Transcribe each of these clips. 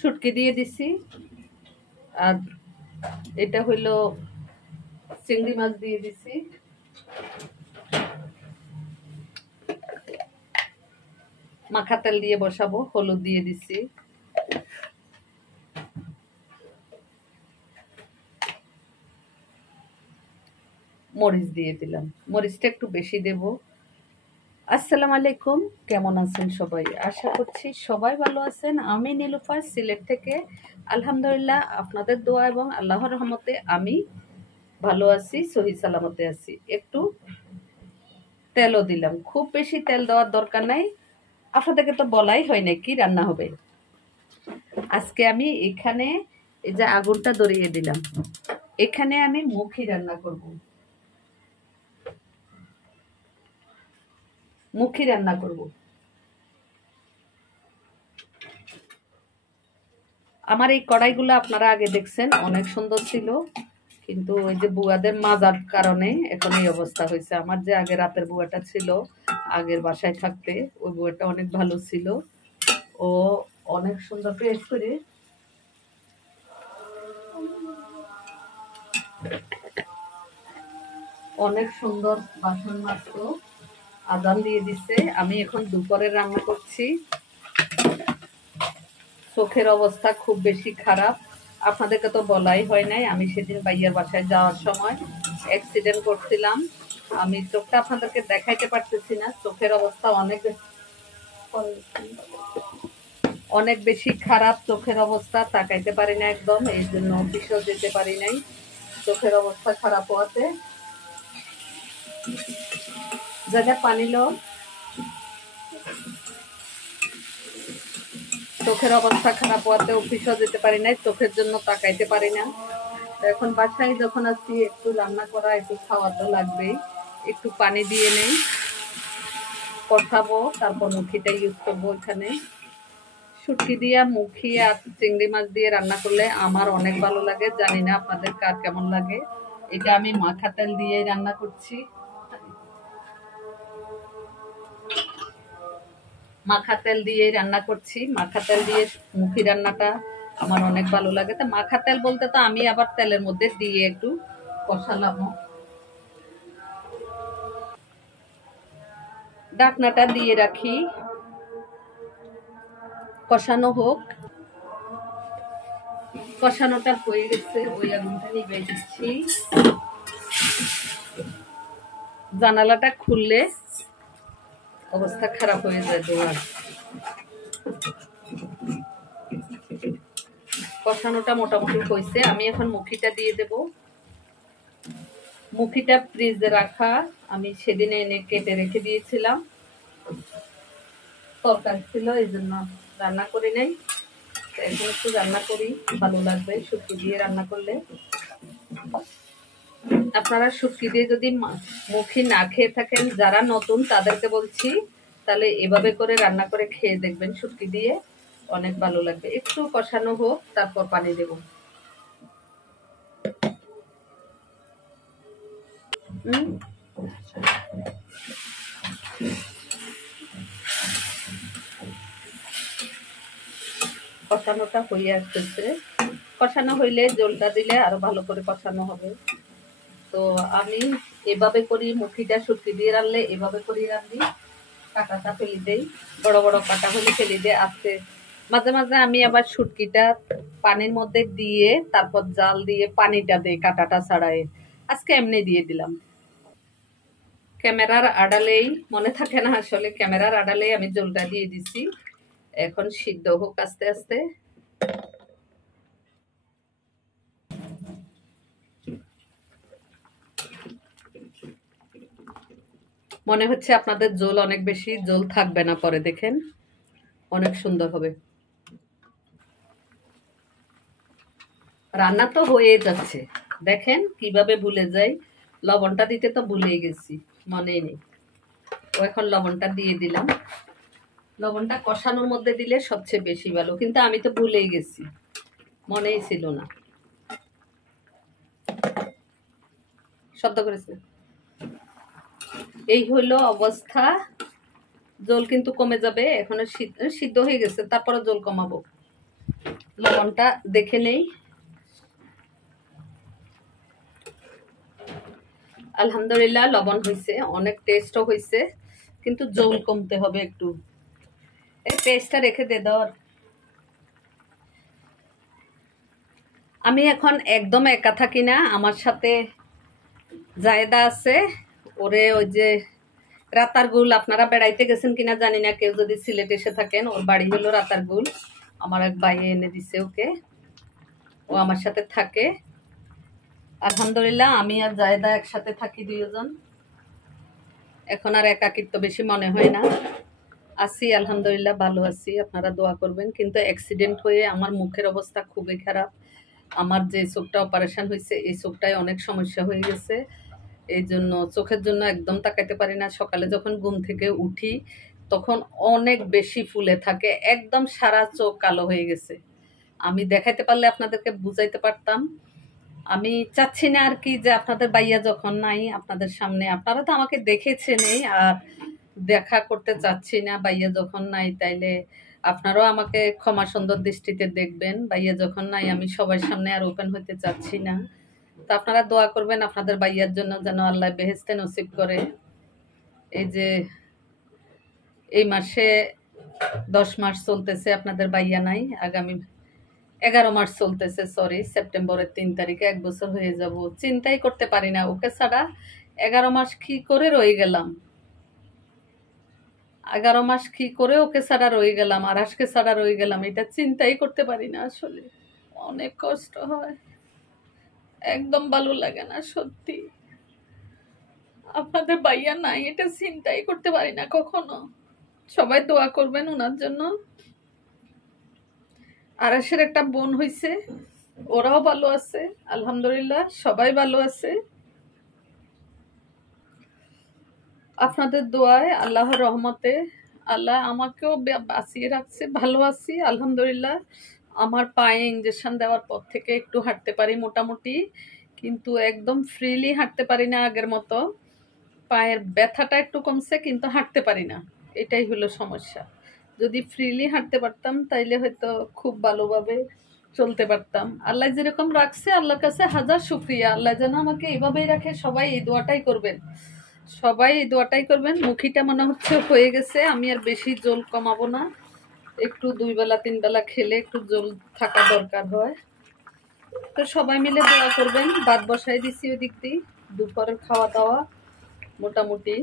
শুটকি দিয়ে দিছি, আর এটা হইলো চিংড়ি মাছ দিয়ে দিছি। মাখা তেল দিয়ে বসাবো, হলুদ দিয়ে দিছি। মরিচ দিয়ে দিলাম, মরিচটা একটু বেশি দেব। আসসালামু আলাইকুম, কেমন আছেন সবাই? আশা করছি সবাই ভালো আছেন। আমি নীলুফার, সিলেট থেকে। আলহামদুলিল্লাহ, আপনাদের দোয়া এবং আল্লাহর রহমতে আমি ভালো আছি, সহি সালামতে আছি। একটু তেলও দিলাম, খুব বেশি তেল দেওয়ার দরকার নাই। আপনাদেরকে তো বলাই হয় না কি রান্না হবে। আজকে আমি এখানে এই যে আগুনটা ধরিয়ে দিলাম, এখানে আমি মুখি রান্না করব। মুখি রান্না করব। আমার এই কড়াইগুলো আপনারা আগে দেখছেন, অনেক সুন্দর ছিল, কিন্তু ওই যে বুয়াদের মাজার কারণে এখন এই অবস্থা হয়েছে। আমার যে আগে রাতের বুয়াটা ছিল, আগের বাসায় থাকতে, ওই বুয়াটা অনেক ভালো ছিল। ও অনেক সুন্দর পেস্ট করে অনেক সুন্দর বাসন মাজতো, আজান দিয়ে দিচ্ছে। আমি এখন দুপুরে রান্না করছি। চোখের অবস্থা খুব বেশি খারাপ, আপনাদেরকে তো বলাই হয় নাই। আমি সেদিন ভাইয়ার বাসায় যাওয়ার সময় অ্যাক্সিডেন্ট করছিলাম। আমি চোখটা আপনাদেরকে দেখাইতে পারতেছি না, চোখের অবস্থা অনেক বেশি খারাপ। চোখের অবস্থা তাকাইতে পারি না একদম, এই জন্য অফিসেও যেতে পারি নাই। চোখের অবস্থা খারাপ হওয়াতে জায়গা পানি লো, চোখের অবস্থা খারাপ হওয়াতে অফিসেও যেতে পারি নাই, চোখের জন্য তাকাইতে পারি না। এখন বাসায় যখন আসছি, একটু রান্না করা, একটু খাওয়া তো লাগবেই। একটু পানি দিয়ে নেই, কষাবো, তারপর মুখিটা ইউজ করবো। এখানে শুটকি দিয়া মুখি আর চিংড়ি মাছ দিয়ে রান্না করলে আমার অনেক ভালো লাগে, জানি না আপনাদের কার কেমন লাগে। এটা আমি মাখা তেল দিয়ে রান্না করছি। মাখা তেল দিয়ে রান্না করছি, মাখা তেল দিয়ে মুখি রান্নাটা আমার অনেক ভালো লাগে। তো মাখা তেল বলতে তো আমি আবার তেলের মধ্যে দিয়ে একটু কষালাম। ঢাকনাটা দিয়ে রাখি, কষানো হোক। কষানোটা হয়ে গেছে, ওই আগুনটা নিভে দিচ্ছি। জানালাটা খুললে অবস্থা খারাপ হয়ে যায় দোয়ার। কষানোটা মোটামুটি হয়েছে, আমি এখন মুখিটা দিয়ে দেব। মুখিটা ফ্রিজে রাখা, আমি সেদিনে এনে কেটে রেখে দিয়েছিলাম। তরকারি ছিল, এই জন্য রান্না করি নাই। এখন একটু রান্না করি, ভালো লাগবে শুটকি দিয়ে রান্না করলে। আপনারা শুটকি দিয়ে যদি মুখি না খেয়ে থাকেন, যারা নতুন তাদেরকে বলছি, তাহলে এভাবে করে রান্না করে খেয়ে দেখবেন, শুটকি দিয়ে অনেক ভালো লাগবে। একটু কষানো হোক, তারপর পানি দেব। কষানোটা হয়ে আসতেছে, কষানো হইলে জলটা দিলে আরো ভালো করে কষানো হবে। তো আমি এভাবে করি, মুখিটা শুটকি দিয়ে রানলে এভাবে করি রান্নি। কাঁটাটা ফেলে দেই, বড় বড় কাঁটা হলে ফেলে দিয়ে আস্তে। মাঝে মাঝে আমি আবার শুটকিটা পানির মধ্যে দিয়ে তারপর জাল দিয়ে পানিটা দিই, কাঁটাটা ছাড়াই। আজকে এমনি দিয়ে দিলাম। ক্যামেরার আড়ালেই মনে থাকে না, আসলে ক্যামেরার আড়ালেই আমি জলটা দিয়ে দিছি। এখন সিদ্ধ হোক আস্তে আস্তে। মনে হচ্ছে আপনাদের জল অনেক বেশি, জল থাকবে না, পরে দেখেন অনেক সুন্দর হবে। রান্না তো হয়ে যাচ্ছে, দেখেন কিভাবে ভুলে যাই। লবণটা দিতে তো ভুলেই গেছি, মনেই নেই। ও এখন লবণটা দিয়ে দিলাম। লবণটা কষানোর মধ্যে দিলে সবচেয়ে বেশি ভালো, কিন্তু আমি তো ভুলেই গেছি, মনেই ছিল না। শব্দ করেছে। এই হইল অবস্থা। জল কিন্তু কমে যাবে, এখন সিদ্ধ হয়ে গেছে, তারপরে জল কমাবো। লবণটা দেখে নেই। আলহামদুলিল্লাহ লবণ হয়েছে, অনেক টেস্টও হয়েছে, কিন্তু জল কমতে হবে একটু। এই পেস্টটা রেখে দে দাও। আমি এখন একদম একা থাকি না, আমার সাথে জায়দা আছে। ওরে ওই যে রাতারগুল, আপনারা বেড়াইতে গেছেন কিনা জানি না, কেউ যদি সিলেট এসে থাকেন, ওর বাড়ি হলো রাতারগুল। আমার এক ভাই এনে দিছে ওকে, ও আমার সাথে থাকে। আলহামদুলিল্লাহ আমি আর জায়দা একসাথে থাকি দুইজন। এখন আর একাকিত্ব বেশি মনে হয় না, আছি আলহামদুলিল্লাহ, ভালো আছি। আপনারা দোয়া করবেন। কিন্তু অ্যাক্সিডেন্ট হয়ে আমার মুখের অবস্থা খুবই খারাপ। আমার যে চোখটা অপারেশন হয়েছে, এই চোখটায় অনেক সমস্যা হয়ে গেছে। এই জন্য চোখের জন্য একদম তাকাইতে পারি না। সকালে যখন ঘুম থেকে উঠি তখন অনেক বেশি ফুলে থাকে, একদম সারা চোখ কালো হয়ে গেছে। আমি দেখাইতে পারলে আপনাদেরকে বুঝাইতে পারতাম। আমি চাচ্ছি না আর কি যে আপনাদের বাইয়া যখন নাই আপনাদের সামনে, আপনারা তো আমাকে দেখেছেনই, আর দেখা করতে চাচ্ছি না। বাইয়া যখন নাই তাইলে আপনারাও আমাকে ক্ষমা সুন্দর দৃষ্টিতে দেখবেন। বাইয়া যখন নাই আমি সবার সামনে আর ওপেন হইতে চাচ্ছি না। তো আপনারা দোয়া করবেন আপনাদের বাইয়ার জন্য, যেন আল্লাহ বেহেশতে নসিব করে। এই যে এই মাসে 10 মাস চলতেছে আপনাদের বাইয়া নাই, আগামী 11 মাস চলতেছে, সরি, সেপ্টেম্বরের 3 তারিখে 1 বছর হয়ে যাব। চিন্তাই করতে পারি না ওকে ছাড়া 11 মাস কি করে রয়ে গেলাম। 11 মাস কি করে ওকে ছাড়া রয়ে গেলাম, আরাসকে ছাড়া রয়ে গেলাম, এটা চিন্তাই করতে পারি না। আসলে অনেক কষ্ট হয়, একদম ভালো লাগে না সত্যি। আপনাদের বাইয়া নাই এটা চিন্তাই করতে পারি না কখনো। সবাই দোয়া করবেন ওনার জন্য। আরাসের একটা বোন হইছে, ওরাও ভালো আছে আলহামদুলিল্লাহ, সবাই ভালো আছে। আপনাদের দোয়ায়, আল্লাহর রহমতে আল্লাহ আমাকেও বাঁচিয়ে রাখছে, ভালো আছি আলহামদুলিল্লাহ। আমার পায়ে ইঞ্জেকশন দেওয়ার পর থেকে একটু হাঁটতে পারি মোটামুটি, কিন্তু একদম ফ্রিলি হাঁটতে পারি না আগের মতো। পায়ের ব্যথাটা একটু কমছে, কিন্তু হাঁটতে পারি না, এটাই হলো সমস্যা। যদি ফ্রিলি হাঁটতে পারতাম তাইলে হয়তো খুব ভালোভাবে চলতে পারতাম। আল্লাহ যেরকম রাখছে আল্লাহর কাছে হাজার শুকরিয়া, আল্লাহ যেন আমাকে এইভাবেই রাখে। সবাই এই দোয়াটাই করবেন, সবাই এই দোয়াটাই করবেন। মুখিটা মনে হচ্ছে হয়ে গেছে, আমি আর বেশি জল কমাবো না। একটু 2 বেলা 3 বেলা খেলে একটু জল থাকা দরকার হয়। তো সবাই মিলে দোয়া করবেন। ভাত বসাই দিছি ওই দিক দিয়ে, দুপুরের খাওয়া দাওয়া মোটামুটি।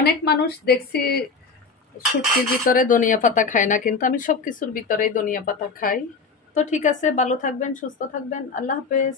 অনেক মানুষ দেখছি শুটকির ভিতরে ধনিয়া পাতা খায় না, কিন্তু আমি সব কিছুর ভিতরেই ধনিয়া পাতা খাই। তো ঠিক আছে, ভালো থাকবেন, সুস্থ থাকবেন, আল্লাহ হাফেজ।